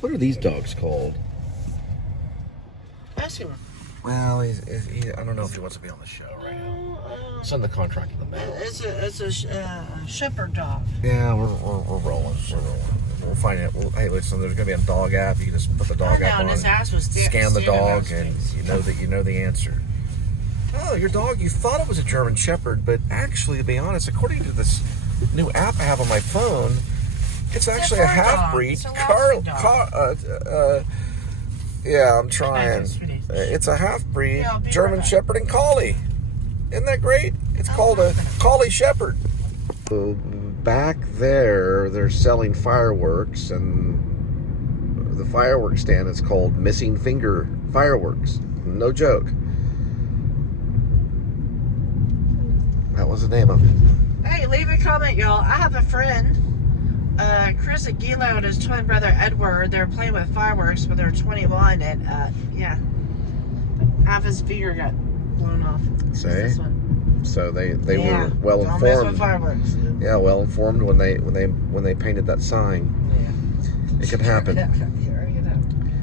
What are these dogs called? Ask him. Well, I don't know if he wants to be on the show right now. Send the contract in the mail. It's a shepherd dog. Yeah, we're rolling. We'll find it. Hey, listen, there's gonna be a dog app. You can just put the dog app on, scan the dog, and you know the answer. Oh, your dog, you thought it was a German Shepherd, but actually, to be honest, according to this new app I have on my phone, it's actually a half-breed. Yeah, I'm trying. It's a half-breed German Shepherd and Collie. Isn't that great? It's called a Collie Shepherd. So back there, they're selling fireworks, and the fireworks stand is called Missing Finger Fireworks. No joke. That was the name of it. Hey, leave a comment, y'all. I have a friend, Chris Aguilo, and his twin brother Edward. They're playing with fireworks when they're 21, and yeah, half his finger got blown off. Say, so they were well don't informed. Mess with fireworks. Yeah, well informed when they painted that sign. Yeah, it could happen.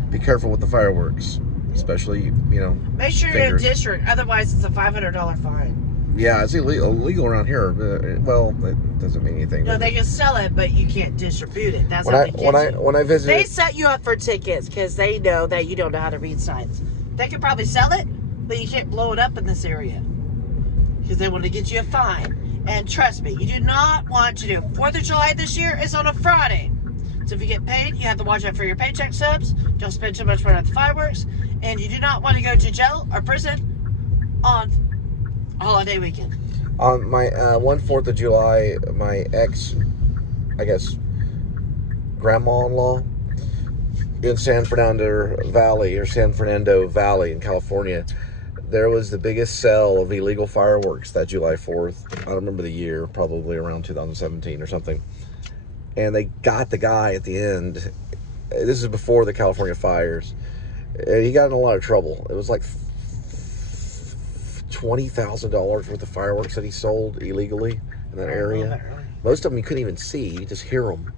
Be careful with the fireworks, especially Make sure you're in district, otherwise it's a $500 fine. Yeah, it's illegal around here. Well, it doesn't mean anything. No, they can sell it, but you can't distribute it. That's when I visited. They set you up for tickets because they know that you don't know how to read signs. They could probably sell it, but you can't blow it up in this area because they want to get you a fine. And trust me, you do not want to do 4th of July this year is on a Friday. So if you get paid, you have to watch out for your paycheck stubs. Don't spend too much money on the fireworks. And you do not want to go to jail or prison on holiday weekend. On my 4th of July, my ex, I guess, grandma-in-law in San Fernando Valley in California, there was the biggest sale of illegal fireworks that July 4th. I don't remember the year, probably around 2017 or something. And they got the guy at the end. This is before the California fires. He got in a lot of trouble. It was like $20,000 worth of fireworks that he sold illegally in that area. Most of them you couldn't even see, you just hear them.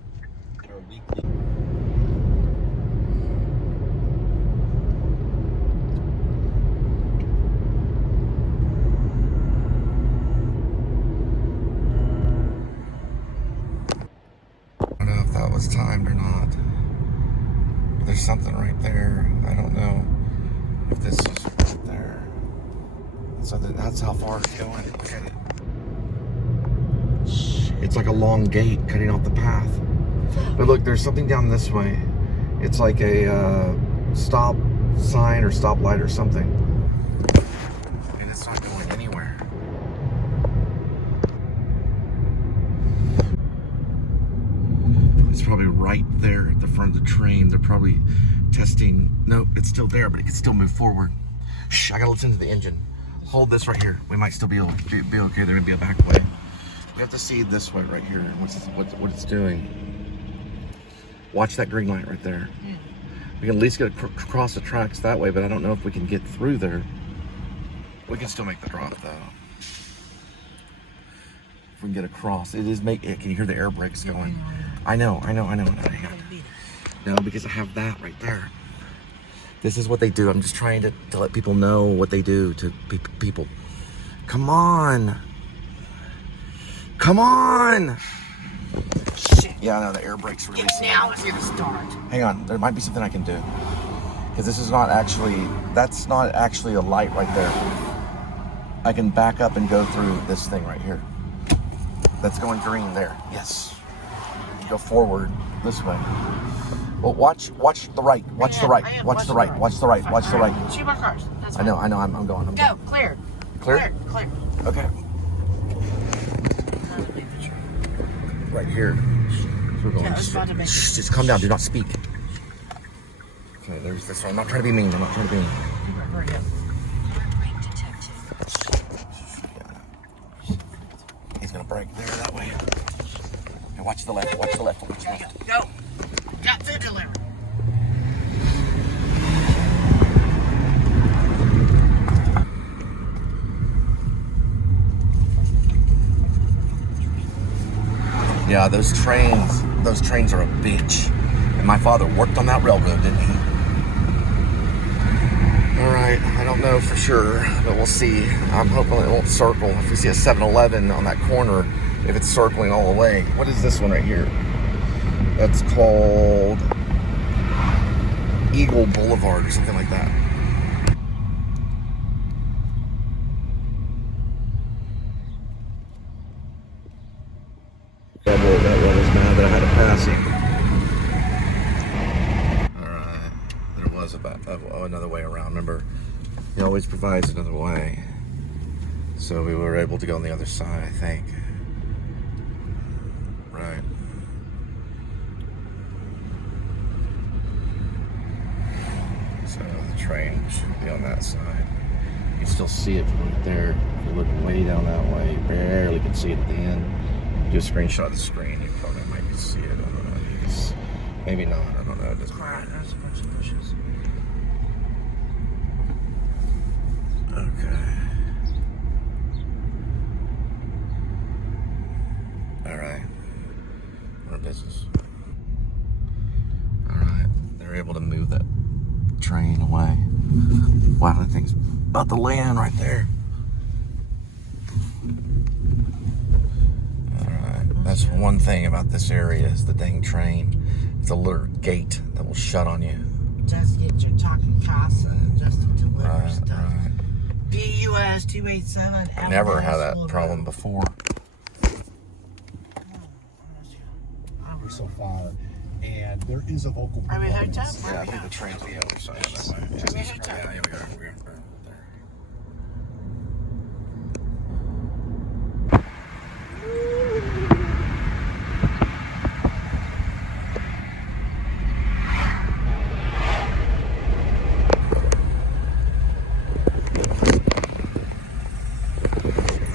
I don't know if that was timed or not. There's something right there. I don't know if this is right there. So that's how far it's going. Look at it. It's like a long gate cutting off the path. But look, there's something down this way. It's like a stop sign or stop light or something. And it's not going anywhere. It's probably right there at the front of the train. They're probably testing. No, it's still there, but it can still move forward. Shh, I gotta listen to the engine. Hold this right here. We might still be okay. There may be a back way. We have to see this way right here. What it's doing. Watch that green light right there. We can at least get across the tracks that way, but I don't know if we can get through there. We can still make the drop though. If we can get across, it is make it. Can you hear the air brakes going? I know. No, because I have that right there. This is what they do. I'm just trying to let people know what they do to people. Come on. Come on. Shit. Yeah, I know the air brakes releasing. Now it's gonna start. Hang on, there might be something I can do. Because this is not actually, that's not actually a light right there. I can back up and go through this thing right here. That's going green there. Yes. Go forward this way. Well, watch the right. Watch the right. Watch the right. Watch the right. Watch the right. Shoot my cars. That's I know. I'm going. Go. Clear. Clear? Clear. Okay. Right here. So we're going. Just calm down. Do not speak. Okay, there's this one. I'm not trying to be mean. He's gonna break there that way. Okay, watch the left. Watch the left. Go. Got food delivered. Yeah, those trains are a bitch. And my father worked on that railroad, didn't he? Alright, I don't know for sure, but we'll see. I'm hoping it won't circle. If we see a 7-Eleven on that corner, if it's circling all the way. What is this one right here? That's called Eagle Boulevard or something like that. That one was mad that I had to pass him. Alright, there was another way around. Remember, he always provides another way. So we were able to go on the other side, I think. Right. So the train should be on that side. You can still see it from right there. If you look way down that way, you barely can see it at the end. Do a screenshot of the screen, you probably might see it. I don't know. Maybe not. I don't know. It doesn't matter. There's a bunch of bushes. Okay. Alright. What business? Alright. They're able to move that train away. Wow, that thing's about to land right there. That's one thing about this area is the dang train. It's a little gate that will shut on you. Just get your talking casa just to deliver stuff. Right. p.s.s 287. I never had that problem before. We're so far, and there is a vocal Are we hooked up? Yeah, I think the train's on the other side of that way. Are we hooked up? Yeah, here we go. We're there.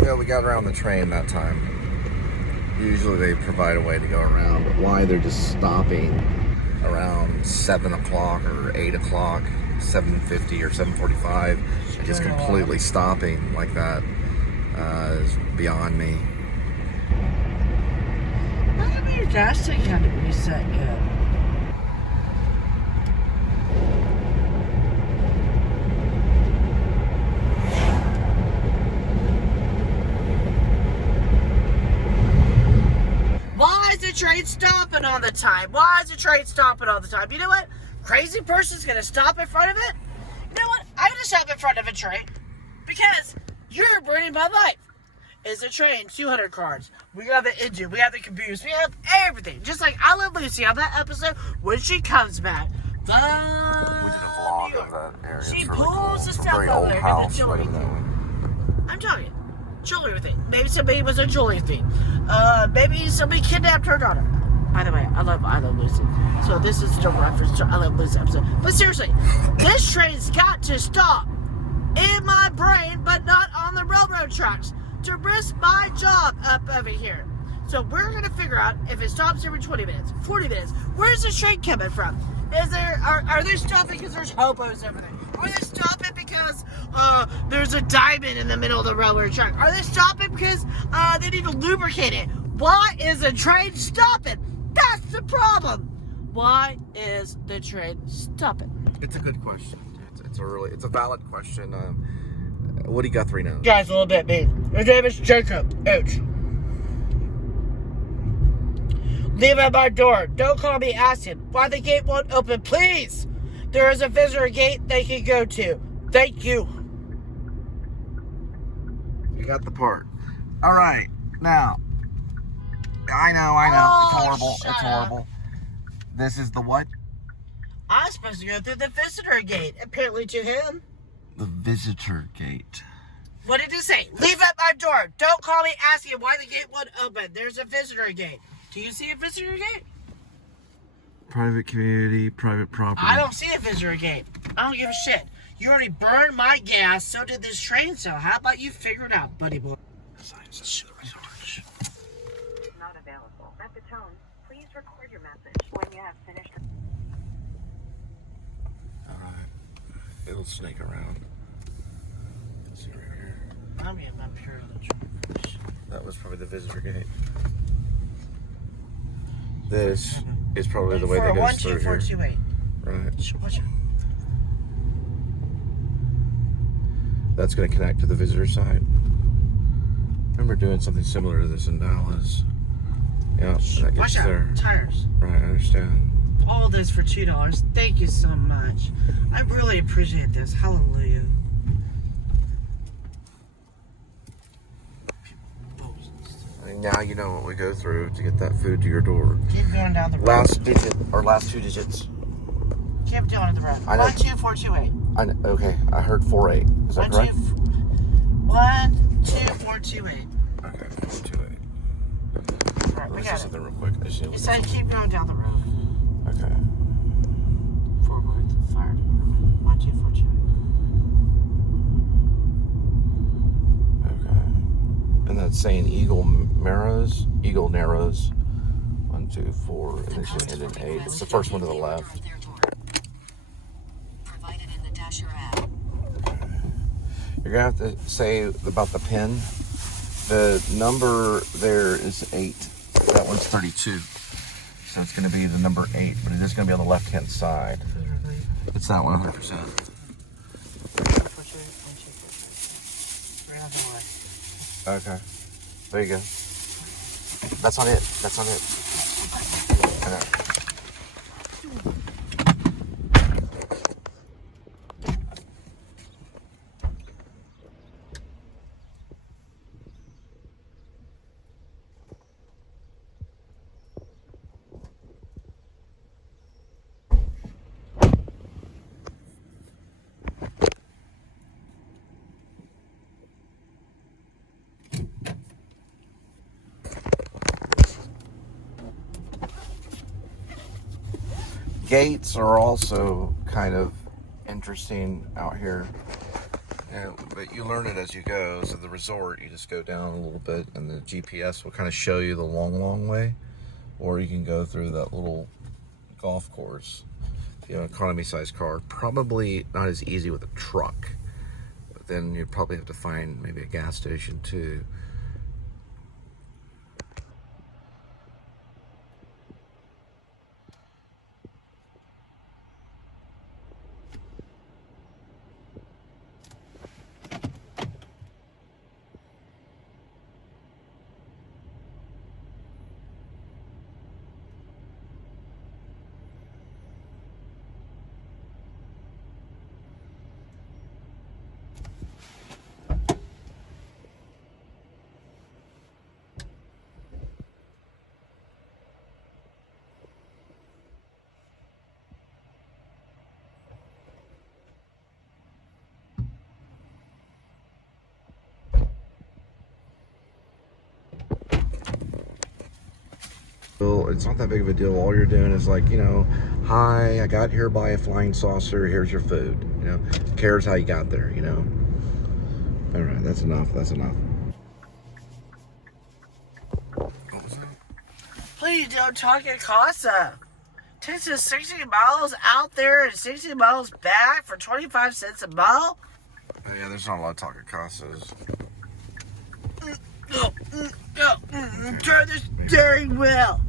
Yeah, we got around the train that time. Usually they provide a way to go around, but why they're just stopping around 7 o'clock or 8 o'clock, 7:50 or 7:45, and just completely stopping like that is beyond me. How come your gas tank had to reset yet? Why is the train stopping all the time? Why is the train stopping all the time? You know what? Crazy person's gonna stop in front of it? You know what? I'm gonna stop in front of a train because you're ruining my life. Is a train, 200 cars. We got the engine, we have the caboose, we have everything. Just like I Love Lucy on that episode when she comes back. She pulls the stuff over there in the jewelry thing. I'm telling you, jewelry thing. Maybe somebody was a jewelry thing. Maybe somebody kidnapped her daughter. By the way, I love Lucy. So this is still reference to I Love Lucy episode. But seriously, this train's got to stop in my brain, but not on the railroad tracks, to risk my job up over here. So we're gonna figure out if it stops every 20 minutes, 40 minutes. Where's this train coming from? Are they stopping because there's hobos over there? Are they stopping because there's a diamond in the middle of the railroad track? Are they stopping because they need to lubricate it? Why is the train stopping? That's the problem. Why is the train stopping? It's a good question. It's a valid question. What do you got 3 now? Guys, a little bit mean. His name is Jacob H. Leave at my door. Don't call me asking why the gate won't open, please. There is a visitor gate they can go to. Thank you. You got the part. All right, now. I know. It's horrible. It's horrible. Up. This is the what? I'm supposed to go through the visitor gate, apparently to him. The visitor gate. What did it say? Leave at my door. Don't call me asking why the gate won't open. There's a visitor gate. Do you see a visitor gate? Private community, private property. I don't see a visitor gate. I don't give a shit. You already burned my gas, so did this train, so how about you figure it out, buddy boy? Not available. At the tone, please record your message when you have finished. Alright. It'll snake around. Let's see right here. I'm getting up here on the train. That was probably the visitor gate. This is probably the way that goes through here. 12428. Right. Watch it. That's going to connect to the visitor site. I remember doing something similar to this in Dallas. Yeah, that Watch gets out. there. Tires. Right, I understand. All this for $2. Thank you so much. I really appreciate this. Hallelujah. I think now you know what we go through to get that food to your door. Keep going down the road. Last digit, or last two digits. Keep doing the road. I know. 12428. I know, okay, I heard 48. Is that correct? 12428. Okay, 28. Alright, we Let's got do it. something real quick. I just need to It look said at keep going down the road. something. Okay. Forward, fire department. 12428. Okay. And that's saying Eagle Narrows. 1, 2, 4, and then she'll end in 8. It's the first one to the left. Provided in the Dasher app. You're gonna have to say about the pin. The number there is 8. That one's 32. So it's gonna be the number 8, but it is gonna be on the left-hand side. It's that one 100%. Okay. There you go. That's not it. That's not it. I know. Gates are also kind of interesting out here, but you learn it as you go. So the resort, you just go down a little bit and the GPS will kind of show you the long way, or you can go through that little golf course. If you have an economy size car, probably not as easy with a truck, but then you'd probably have to find maybe a gas station too. It's not that big of a deal. All you're doing is like, you know, hi, I got here by a flying saucer. Here's your food. You know, who cares how you got there, you know? All right, that's enough. That's enough. Please don't talk at Casa. Takes us 60 miles out there and 60 miles back for 25 cents a mile. Yeah, there's not a lot of talk at Casas. Turn the steering wheel.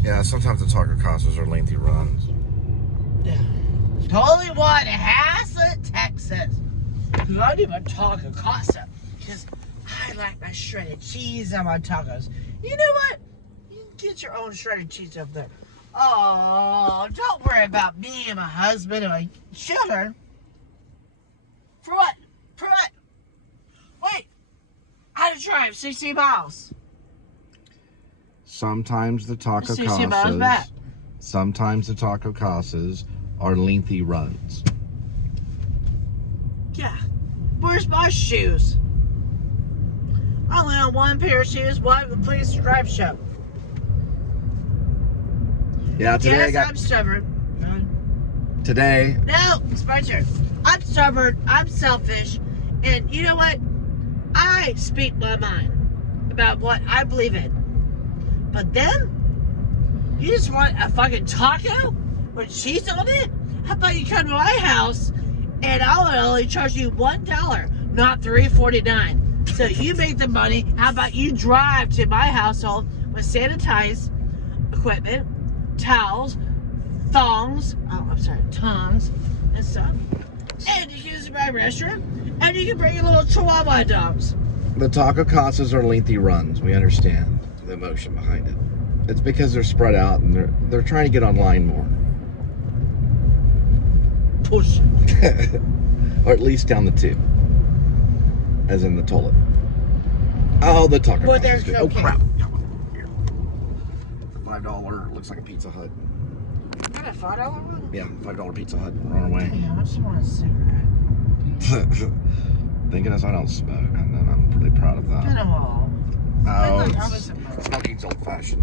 Yeah, sometimes the talk at Casas are lengthy runs. Yeah. Totally one Haslett, Texas. Because I do my taco casa. Because I like my shredded cheese on my tacos. You know what? You can get your own shredded cheese up there. Oh, don't worry about me and my husband and my children. For what? For what? Wait. I had to drive 60 miles. Sometimes the taco 60 miles back. Casas, sometimes the taco Casas are lengthy runs. Yeah. Where's my shoes? I only own one pair of shoes. One please drive show. Yeah, today Yes, I'm stubborn. Today. No, it's my turn. I'm stubborn. I'm selfish. And you know what? I speak my mind about what I believe in. But then, you just want a fucking taco with cheese on it? How about you come to my house and I'll only charge you $1, not $3.49. So you make the money. How about you drive to my household with sanitized equipment, towels, tongs, and stuff. And you can use my restroom, and you can bring your little chihuahua dogs. The taco casas are lengthy runs. We understand the emotion behind it. It's because they're spread out and they're trying to get online more. Push. Or at least down the tube. As in the toilet. Oh, the taco But casas. there's Oh, okay. crap. Here. The $5 looks like a Pizza Hut. Got a $5 one? Yeah, $5 Pizza Hut. We're on our way. Yeah, I just want a cigarette. Thinking as I don't smoke, and then I'm pretty proud of that. Get them all. No, It's smoking's old fashioned.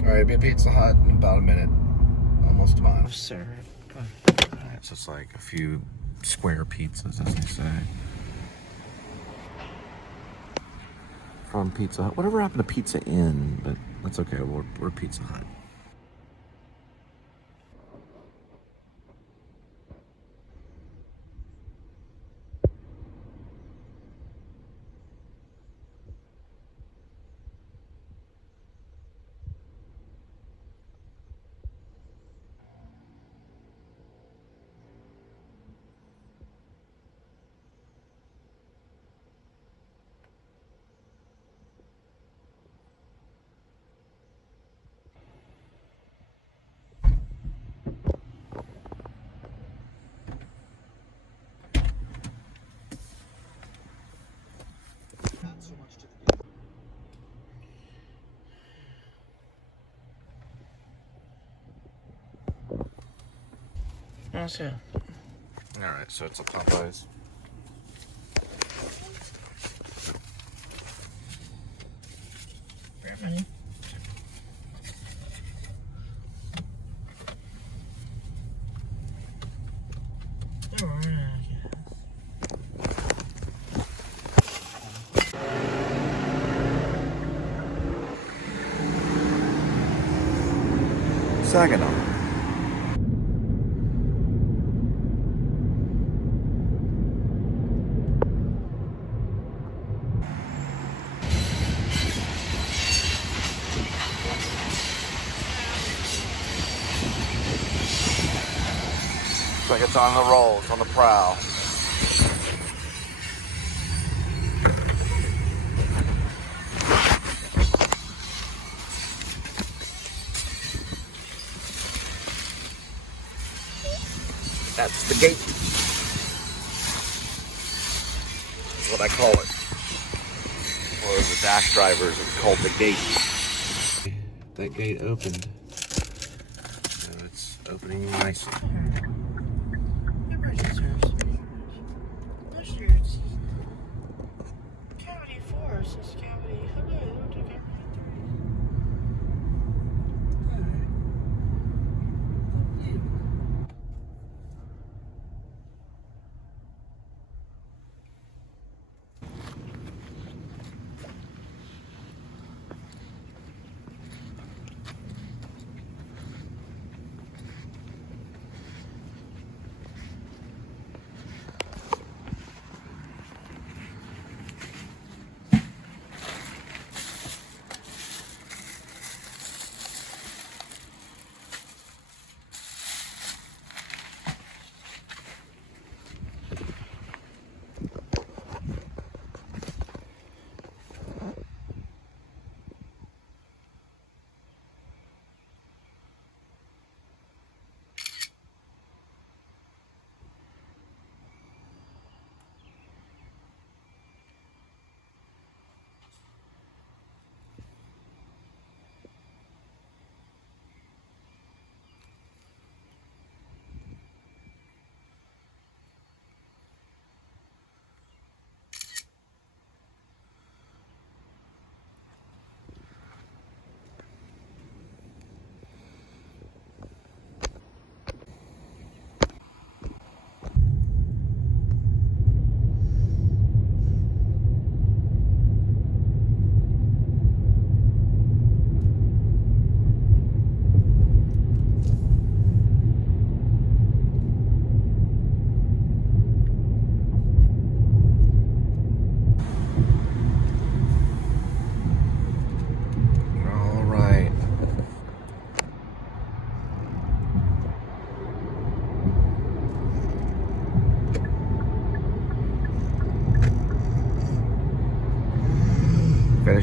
Alright, be a Pizza Hut in about a minute. Almost a mile. sir. Alright, so it's like a few square pizzas, as they say. From Pizza Hut. Whatever happened to Pizza Inn, but that's okay. We're Pizza Hut. That's it. Alright, so it's a Popeyes. Very funny. Saginaw. Looks like it's on the roll, it's on the prowl. That's the gate. That's what I call it. Or the dash drivers, it's called the gate. That gate opened. So it's opening nicely. Cavity 4 says cavity. Hello, to cavity 3.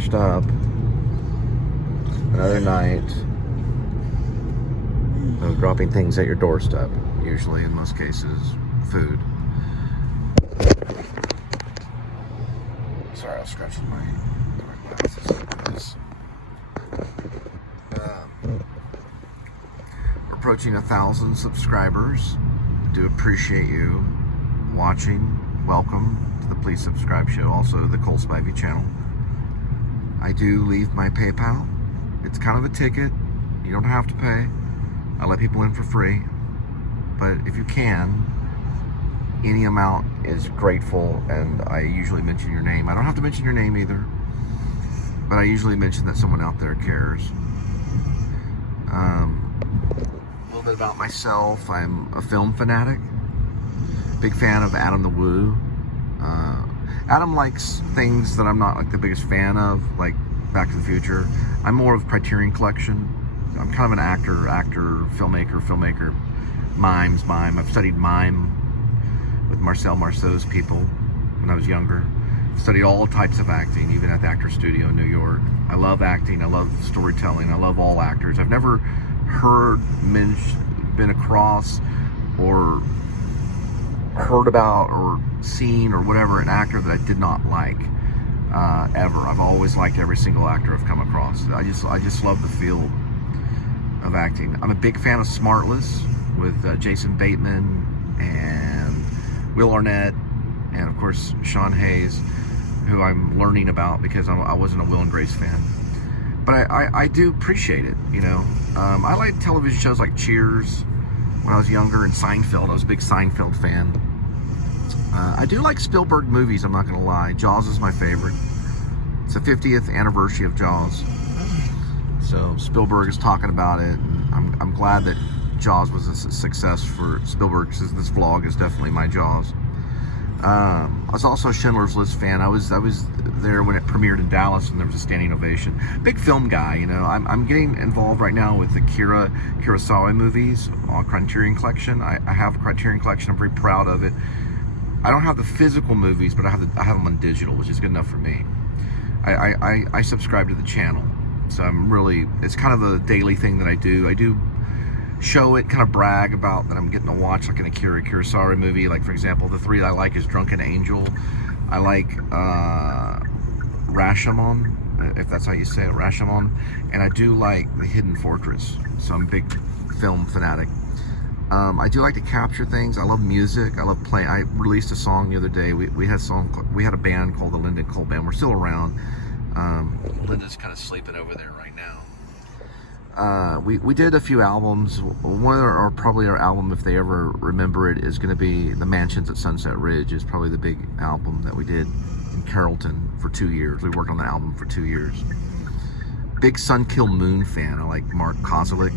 finished up another night of dropping things at your doorstep, usually, in most cases, food. Sorry, I was scratching my glasses. We're approaching 1,000 subscribers. Do appreciate you watching. Welcome to the Please Subscribe show. Also, the Cole Spivey channel. I do leave my PayPal. It's kind of a ticket. You don't have to pay. I let people in for free. But if you can, any amount is grateful, and I usually mention your name. I don't have to mention your name either, but I usually mention that someone out there cares. A little bit about myself. I'm a film fanatic. Big fan of Adam the Woo. Adam likes things that I'm not like the biggest fan of, like Back to the Future. I'm more of Criterion Collection. I'm kind of an actor, filmmaker, mime. I've studied mime with Marcel Marceau's people when I was younger. Studied all types of acting, even at the Actor Studio in New York. I love acting, I love storytelling, I love all actors. I've never heard, been across, or heard about, or seen, or whatever, an actor that I did not like, ever. I've always liked every single actor I've come across. I just love the field of acting. I'm a big fan of Smartless with Jason Bateman and Will Arnett, and of course Sean Hayes, who I'm learning about because I wasn't a Will and Grace fan. But I do appreciate it, you know. I like television shows like Cheers when I was younger, and Seinfeld. I was a big Seinfeld fan. I do like Spielberg movies, I'm not gonna lie. Jaws is my favorite. It's the 50th anniversary of Jaws. So Spielberg is talking about it, and I'm glad that Jaws was a success for Spielberg, because this vlog is definitely my Jaws. I was also a Schindler's List fan. I was there when it premiered in Dallas, and there was a standing ovation. Big film guy, you know. I'm getting involved right now with the Kurosawa movies on Criterion Collection. I have a Criterion Collection. I'm very proud of it. I don't have the physical movies, but I have them on digital, which is good enough for me. I subscribe to the channel, so I'm really, it's kind of a daily thing that I do. I do show it, kind of brag about that I'm getting to watch like an Akira Kurosawa movie. Like, for example, the 3 that I like is Drunken Angel. I like Rashomon, if that's how you say it, Rashomon. And I do like The Hidden Fortress, so I'm a big film fanatic. I do like to capture things. I love music. I love playing. I released a song the other day. We had a band called the Linda and Cole Band. We're still around. Linda's kind of sleeping over there right now. We did a few albums. Probably our album, if they ever remember it, is going to be The Mansions at Sunset Ridge. Is probably the big album that we did in Carrollton for 2 years. We worked on the album for 2 years. Big Sun Kill Moon fan. I like Mark Kozelik.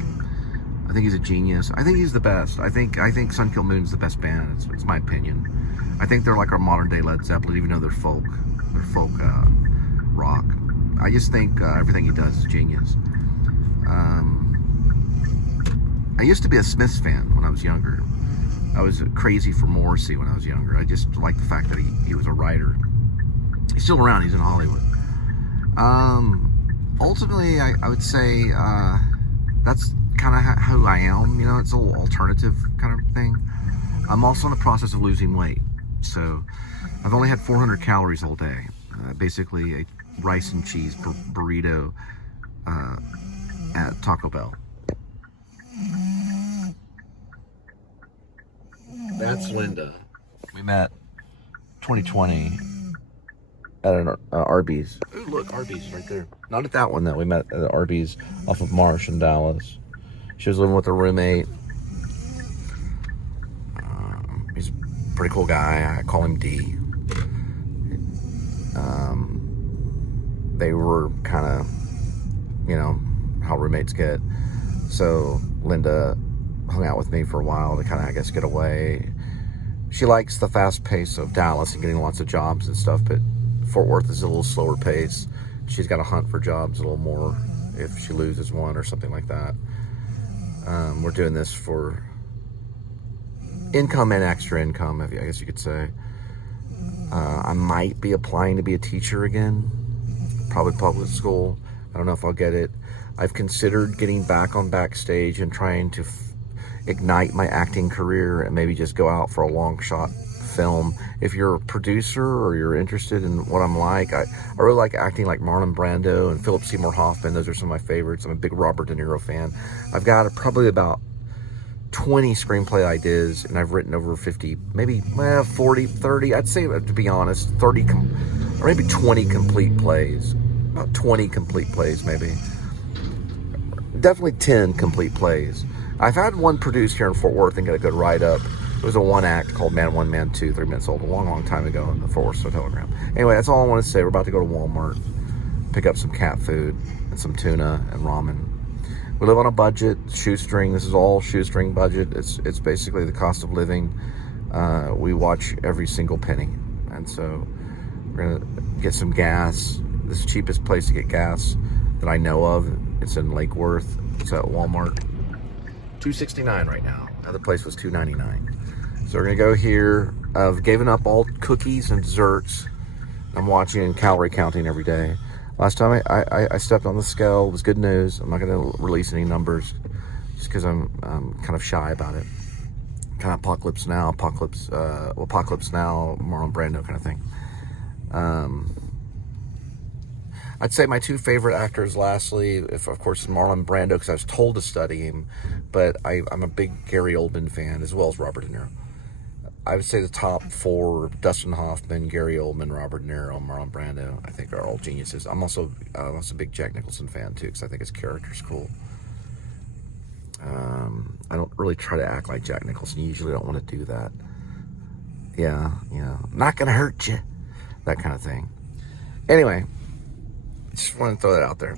I think he's a genius. I think he's the best. I think Sun Kill Moon's the best band. It's my opinion. I think they're like our modern day Led Zeppelin, even though they're folk. They're folk rock. I just think everything he does is genius. I used to be a Smiths fan when I was younger. I was crazy for Morrissey when I was younger. I just liked the fact that he was a writer. He's still around. He's in Hollywood. Ultimately, I would say that's kind of who I am. You know, it's a little alternative kind of thing. I'm also in the process of losing weight. So I've only had 400 calories all day. Basically a rice and cheese burrito at Taco Bell. That's Linda. We met 2020 at an Arby's. Ooh, look, Arby's right there. Not at that one, though. We met at Arby's off of Marsh in Dallas. She was living with a roommate. He's a pretty cool guy. I call him D. They were kind of, you know, how roommates get. So Linda hung out with me for a while to kind of, I guess, get away. She likes the fast pace of Dallas and getting lots of jobs and stuff, but Fort Worth is a little slower pace. She's got to hunt for jobs a little more if she loses one or something like that. We're doing this for income and extra income, I guess you could say. I might be applying to be a teacher again. probably public school. I don't know if I'll get it. I've considered getting back on backstage and trying to ignite my acting career and maybe just go out for a long shot film. If you're a producer or you're interested in what I'm like, I really like acting like Marlon Brando and Philip Seymour Hoffman. Those are some of my favorites. I'm a big Robert De Niro fan. I've got probably about 20 screenplay ideas, and I've written over 50, maybe 40, 30, I'd say, to be honest, 30 or maybe 20 complete plays. About 20 complete plays, maybe. Definitely 10 complete plays. I've had one produced here in Fort Worth and got a good write-up. It was a one-act called Man 1, Man 2, 3 minutes old, a long, long time ago in the Fort Worth Telegram. Anyway, that's all I want to say. We're about to go to Walmart, pick up some cat food and some tuna and ramen. We live on a budget, shoestring. This is all shoestring budget. It's basically the cost of living. We watch every single penny. And so we're going to get some gas. This is the cheapest place to get gas that I know of. It's in Lake Worth. It's at Walmart. $2.69 right now. Other place was $2.99. So we're gonna go here. I've given up all cookies and desserts. I'm watching and calorie counting every day. Last time I stepped on the scale, it was good news. I'm not gonna release any numbers just because I'm kind of shy about it. Kind of apocalypse now, Marlon Brando kind of thing. I'd say my two favorite actors, lastly, if of course, is Marlon Brando, because I was told to study him, but I'm a big Gary Oldman fan, as well as Robert De Niro. I would say the top four: Dustin Hoffman, Gary Oldman, Robert De Niro, Marlon Brando, I think are all geniuses. I'm also a big Jack Nicholson fan, too, because I think his character's cool. I don't really try to act like Jack Nicholson. You usually don't want to do that. Yeah, not gonna hurt you, that kind of thing. Anyway, just want to throw that out there.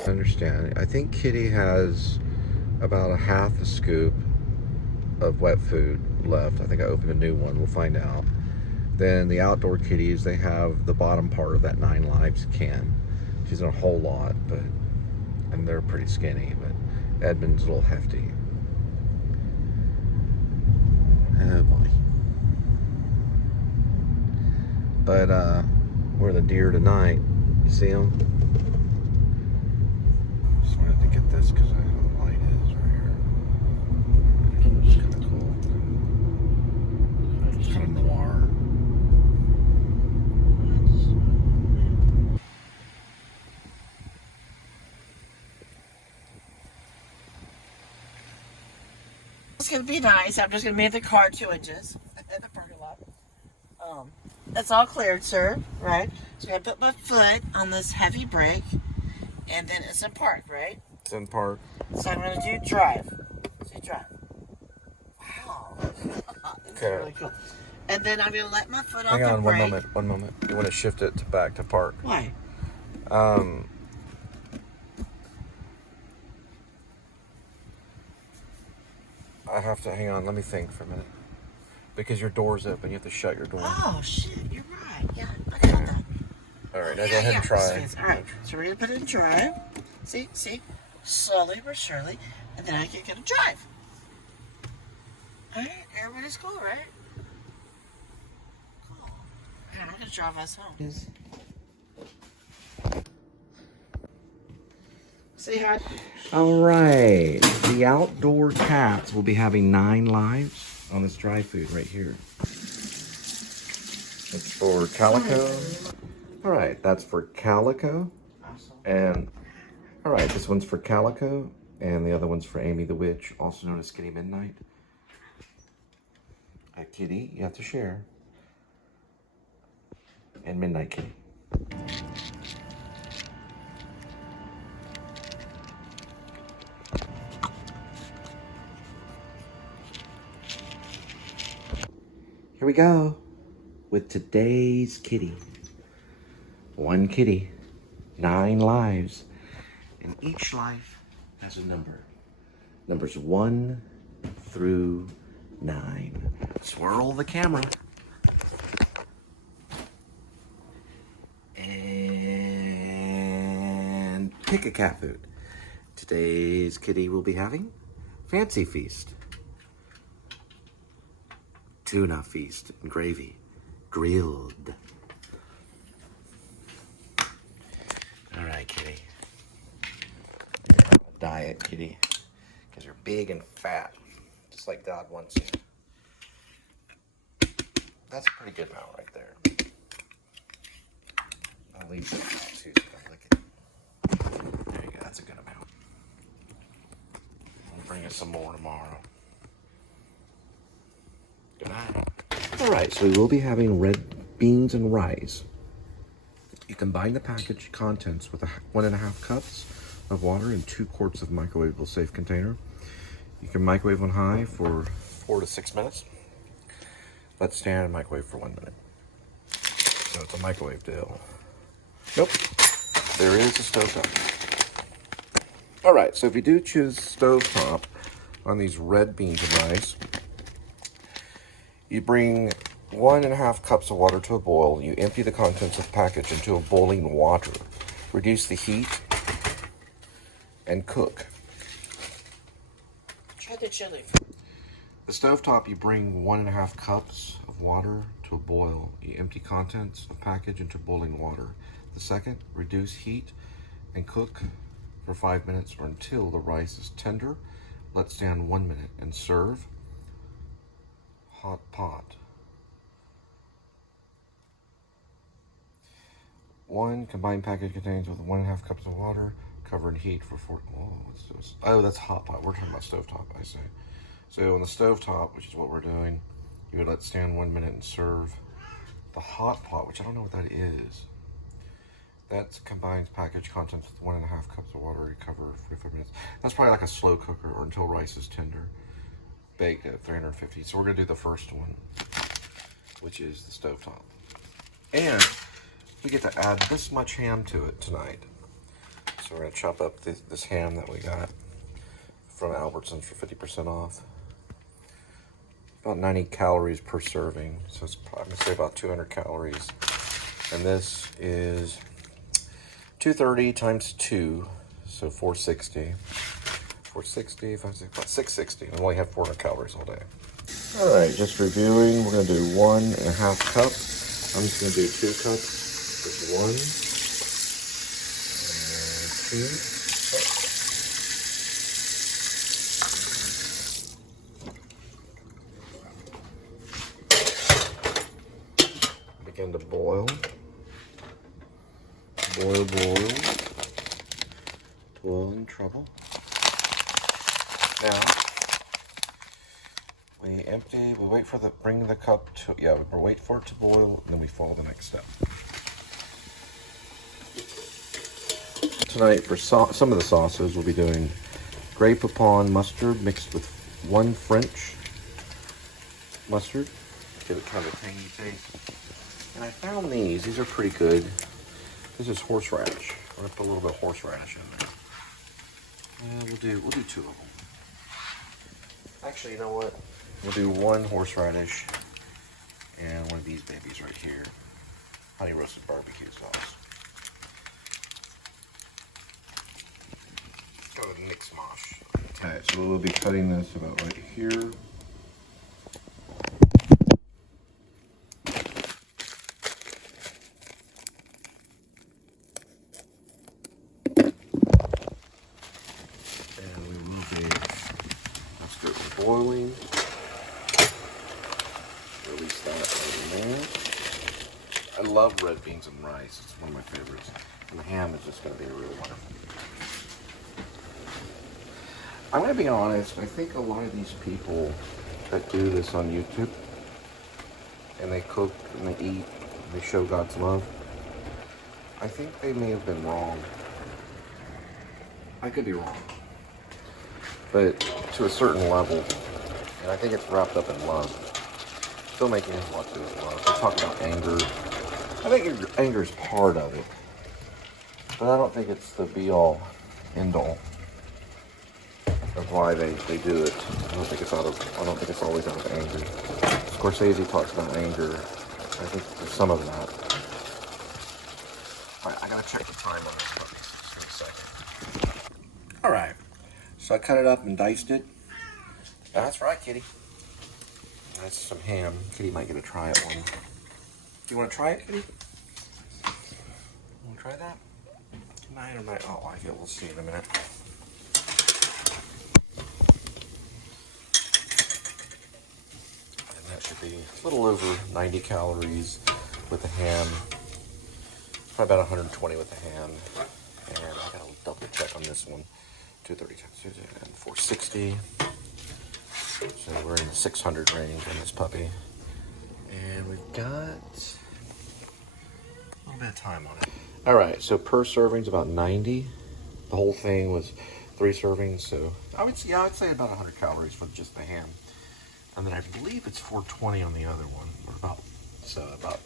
I understand. I think Kitty has about a half a scoop of wet food left. I think I opened a new one. We'll find out. Then the outdoor kitties, they have the bottom part of that 9 Lives can. She's in a whole lot, and they're pretty skinny, but Edmund's a little hefty. Oh boy. But where are the deer tonight? You see them? Just wanted to get this because the light is right here. It's kind of cool. It's kind of noir. It's gonna be nice. I'm just gonna move the car 2 inches in the parking lot. It's all cleared, sir. Right? So I put my foot on this heavy brake, and then it's in park, right? It's in park. So I'm gonna do drive. See, drive. Wow. That's Okay. really cool. And then I'm gonna let my foot off Hang the on, brake. one moment. You want to shift it back to park. Why? I have to, hang on, let me think for a minute. Because your door's open, you have to shut your door. Oh shit, you're right. Yeah, I got that. Alright, now go ahead and try. Alright, so we're gonna put it in drive. See? Slowly but surely. And then I can get a drive. Alright, everybody's cool, right? Cool. And I'm gonna drive us home. Say hi. Alright, the outdoor cats will be having 9 lives on this dry food right here. It's for Calico. Alright, that's for Calico. And, alright, this one's for Calico. And the other one's for Amy the Witch, also known as Kitty Midnight. A kitty, you have to share. And Midnight Kitty. Here we go with today's kitty. 1 kitty, 9 lives, and each life has a number. Numbers 1 through 9. Swirl the camera. And Pick a cat food. Today's kitty will be having Fancy Feast. Tuna feast and gravy. Grilled. All right, kitty. Diet, kitty. Because you're big and fat. Just like God wants you. That's a pretty good amount right there. I'll leave that out too, so don't lick it. There you go, that's a good amount. I'll bring us some more tomorrow. Good night. Alright, so we will be having red beans and rice. You combine the package contents with 1.5 cups of water and 2 quarts of microwavable safe container. You can microwave on high for 4 to 6 minutes. Let stand and microwave for 1 minute. So it's a microwave deal. Nope, there is a stovetop. Alright, so if you do choose stovetop on these red beans and rice, you bring 1.5 cups of water to a boil. You empty the contents of the package into a boiling water. Reduce the heat and cook. Try the chili. The stovetop, you bring 1.5 cups of water to a boil. You empty contents of package into boiling water. The second, reduce heat and cook for 5 minutes or until the rice is tender. Let stand 1 minute and serve. Hot pot. 1 combined package contains with 1.5 cups of water. Cover and heat for 4. Oh, what's this? Oh, that's hot pot. We're talking about stovetop, I say. So on the stovetop, which is what we're doing, you would let stand 1 minute and serve. The hot pot, which I don't know what that is. That combines packaged contents with 1.5 cups of water. You cover 45 minutes. That's probably like a slow cooker or until rice is tender. Baked at 350. So we're gonna do the first one, which is the stovetop. And we get to add this much ham to it tonight. So we're gonna chop up this ham that we got from Albertsons for 50% off. About 90 calories per serving. So it's probably, I'm gonna say about 200 calories. And this is 230 times 2, so 460. 460, 560, about 660. And we only have 400 calories all day. All right, just reviewing. We're gonna do 1.5 cups. I'm just gonna do 2 cups. Just 1 and 2. Begin to boil. Boil. Boiling trouble. Now, we wait for bring the cup to, we wait for it to boil, and then we follow the next step. Tonight, for some of the sauces, we'll be doing Grey Poupon mustard mixed with 1 French mustard. Give it kind of a tangy taste. And I found these are pretty good. This is horseradish. We're gonna put a little bit of horseradish in there. We'll do 2 of them. Actually, you know what? We'll do 1 horseradish and 1 of these babies right here. Honey roasted barbecue sauce. Got a mix mosh. Okay, so we'll be cutting this about right here. Boiling. Release that right in there. I love red beans and rice. It's one of my favorites. And the ham is just going to be really wonderful. I'm going to be honest. I think a lot of these people that do this on YouTube and they cook and they eat and they show God's love, I think they may have been wrong. I could be wrong. But to a certain level, and I think it's wrapped up in love. Filmmaking has a lot to do with love. They talk about anger. I think anger is part of it, but I don't think it's the be-all, end-all of why they do it. I don't think it's always out of anger. Scorsese talks about anger. I think there's some of that. All right, I gotta check the time on this. Just give me a second. So I cut it up and diced it. That's right, kitty. That's some ham. Kitty might get to try it one. Do you want to try it, kitty? Want to try that? Tonight or might? Oh, I get. We'll see in a minute. And that should be a little over 90 calories with the ham. Probably about 120 with the ham. And I gotta double check on this one. 230 and 460. So we're in the 600 range on this puppy. And we've got a little bit of time on it. All right, so per serving's about 90. The whole thing was 3 servings, so I'd say about 100 calories for just the ham. And then I believe it's 420 on the other one, or about the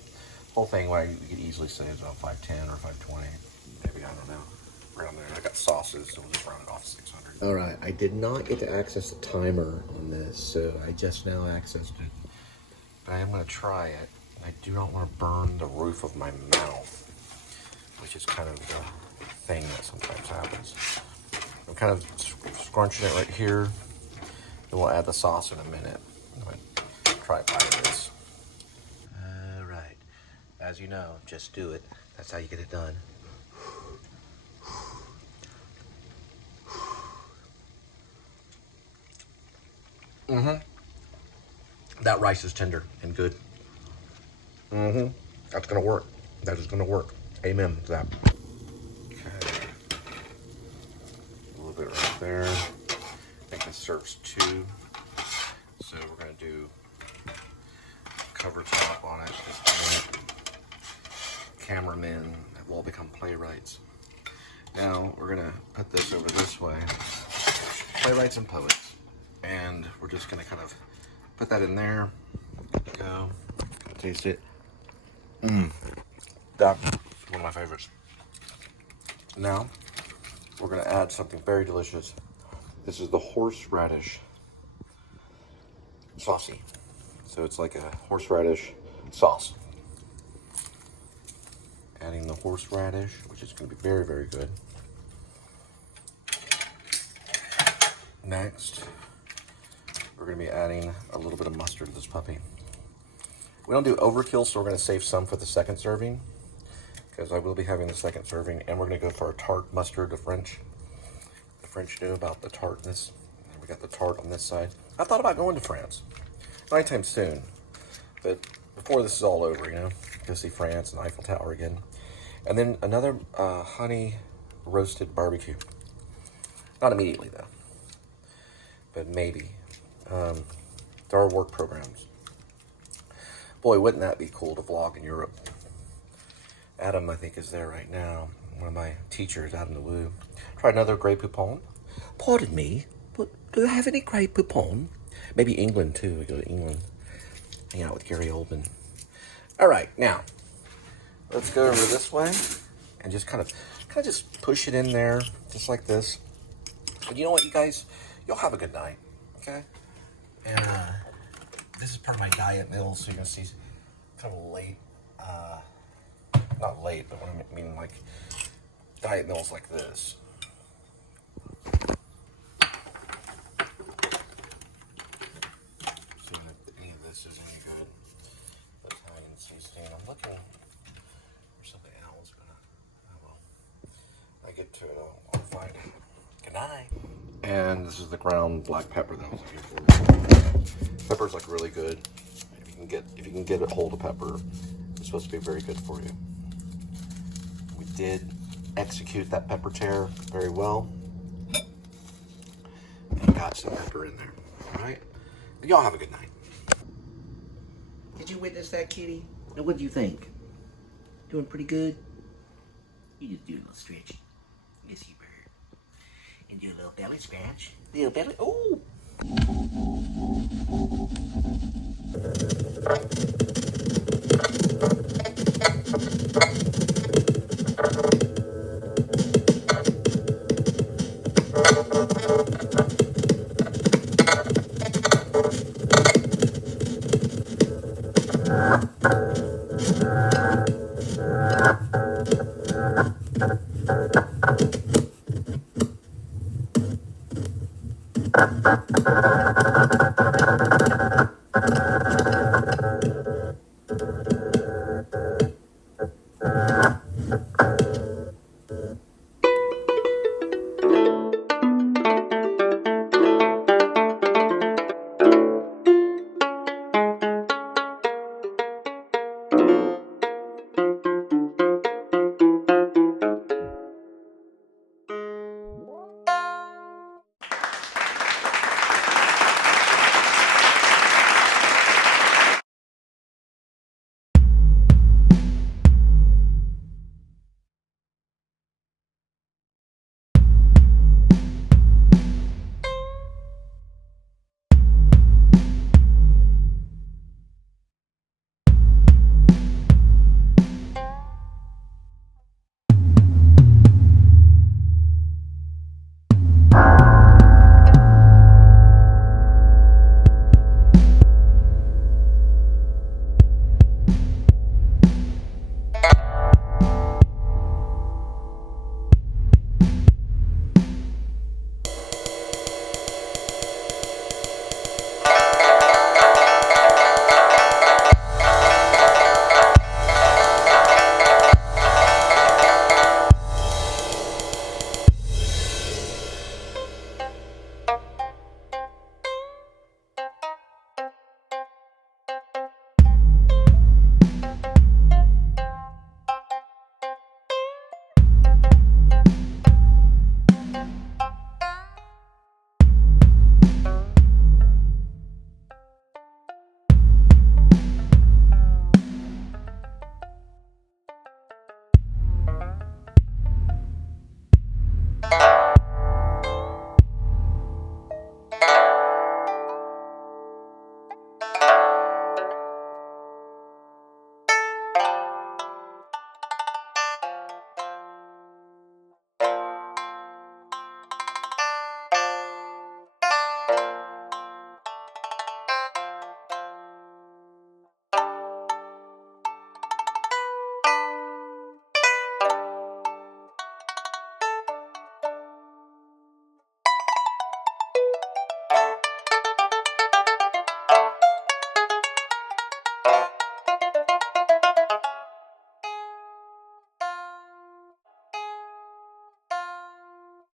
whole thing. Well, you could easily say it's about 510 or 520, maybe, I don't know. Around there. I got sauces, so we'll just round it off 600. All right, I did not get to access the timer on this, so I just now accessed it. But I am going to try it. I do not want to burn the roof of my mouth, which is kind of the thing that sometimes happens. I'm kind of scrunching it right here. Then we'll add the sauce in a minute. I'm going to try it by this. All right. As you know, just do it. That's how you get it done. That rice is tender and good. That's gonna work. That is gonna work. Amen to that. Okay. A little bit right there. I think this serves 2. So we're gonna do cover top on it. Just a minute. Cameramen have all become playwrights. Now we're gonna put this over this way. Playwrights and poets. And we're just gonna kind of put that in there. Good to go. Taste it. That's one of my favorites. Now, we're gonna add something very delicious. This is the horseradish saucy. So it's like a horseradish sauce. Adding the horseradish, which is gonna be very, very good. Next, we're going to be adding a little bit of mustard to this puppy. We don't do overkill, so we're going to save some for the second serving, because I will be having the second serving, and we're going to go for a tart mustard, the French know about the tartness. And we got the tart on this side. I thought about going to France, anytime soon, but before this is all over, you know, go see France and Eiffel Tower again. And then another honey roasted barbecue. Not immediately, though, but maybe. There are work programs. Boy, wouldn't that be cool to vlog in Europe? Adam, I think, is there right now. One of my teachers out in the woo. Try another Grey Poupon. Pardon me, but do you have any Grey Poupon? Maybe England, too. We go to England. Hang out with Gary Oldman. All right, now, let's go over this way and just kind of just push it in there, just like this. But you know what, you guys? You'll have a good night, okay? And this is part of my diet meal, so you're gonna see kind of late, not late, but what I mean, like diet meals like this. See if any of this is any good. Italian seasoning. I'm looking for something else, but oh well. I get to it, I'll find it. Good night. And this is the ground black pepper that I was looking for. Pepper's like really good. If you can get a hold of pepper, it's supposed to be very good for you. We did execute that pepper tear very well. And got some pepper in there. Alright? Y'all have a good night. Did you witness that, kitty? Now what do you think? Doing pretty good? You just do a little stretch. Yes, you bird. And do a little belly scratch. Little belly. Oh!